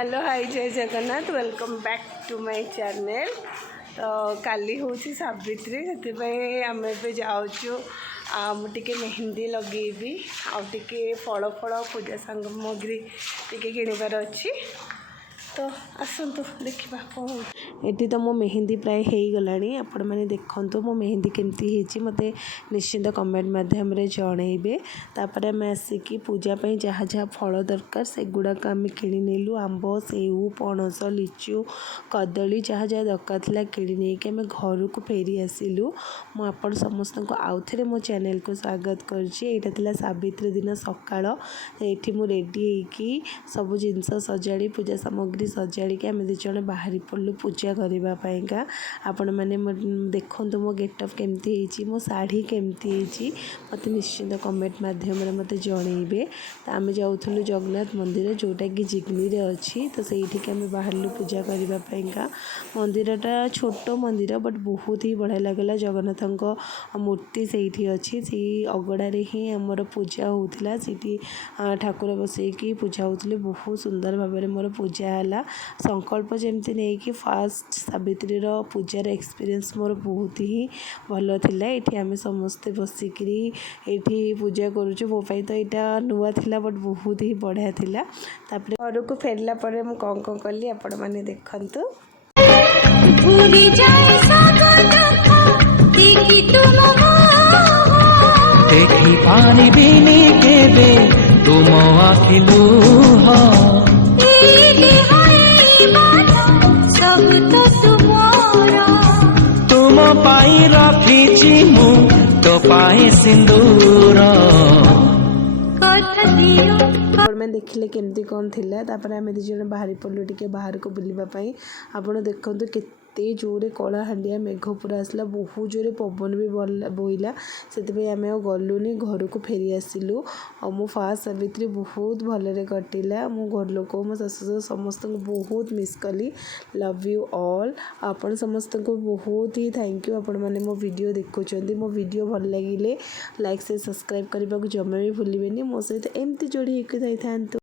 Hello hi जय Jagannath welcome back to my channel. तो काली हूँ सावित्री से आम ए जाऊँ मुझे मेहंदी लगेबी आगे फल फल पूजा सामग्री टी किणवार अच्छी तो आसतु देखा कौन ये तो मो मेहंदी प्राय हो गला आपण मैंने देखु मो मेहंदी केमती मत निश्चिंत कमेंट मध्यम जनइबे। तापर आम आसिकी पूजापी जहाँ जहाँ फल दरकार से गुड़ाक आम किणीनेलु आंब सेऊ पणस लिचु कदली जहाँ जहाँ दरकार था किणी आम घर को फेरी आसिलु। मुझे समस्त आउ थे मो चैनल को स्वागत करा सावित्री दिन सकाळ ये मुझे रेडी होगी सब जिनस सजाड़ी पूजा सामग्री सजाड़ी आम दी जन बाहरी पड़ू पूजा करने आपण मैंने देखु मो गेटअप केमती मो शाढ़ी केमती मत निश्चिंत कमेंट मध्यम मत जनइबे। तो आम जाऊँ जगन्नाथ मंदिर जोटा कि जिग्नी अच्छी तो सहीठिक आम बाहर पूजा करने मंदिरटा छोट मंदिर बट बहुत ही बढ़िया लगला जगन्नाथ मूर्ति से अच्छी से अगड़े ही आमर पूजा होता से ठाकुर बसैकी पूजा होते बहुत सुंदर भाव में मोर पूजा है संकल्प जमती नहीं कि फास्ट सावित्री पूजार एक्सपीरियंस मोर बहुत ही भल थिला। ये आम समस्ते बसिकी ये पूजा करुचु मोपाई तो यहाँ नुआ थिला बट बहुत ही बढ़िया थिला। तापर घर को फेरला परे मु कौन कौन कली आपण माने देखंतु देखी पानी बिनी केबे तुम आखिलु तुम पाई रखी मु तो पाए सिंदूर मैं देखिले केमती कौन थिला। तापर आम दी जन बाहरी पड़ू टे बाहर को बुलवाई आपड़ देखु केते जोरे कलाहांडिया मेघ पूरा आसला बहुत जोरे पवन भी बोला से आम गलुनी घर को फेरी आसिलु। और मो फास्ट सावित्री बहुत भलरे कटिला मो घर लोक मो शाशु समस्त बहुत मिस कली लव यू ऑल आपण समस्त को बहुत ही थैंक यू आपण मैंने मो वीडियो देखुं मो वीडियो भल लगिले लाइक से सब्सक्राइब करने को जमा भी भूलें मो सहित एमती जोड़ी होता।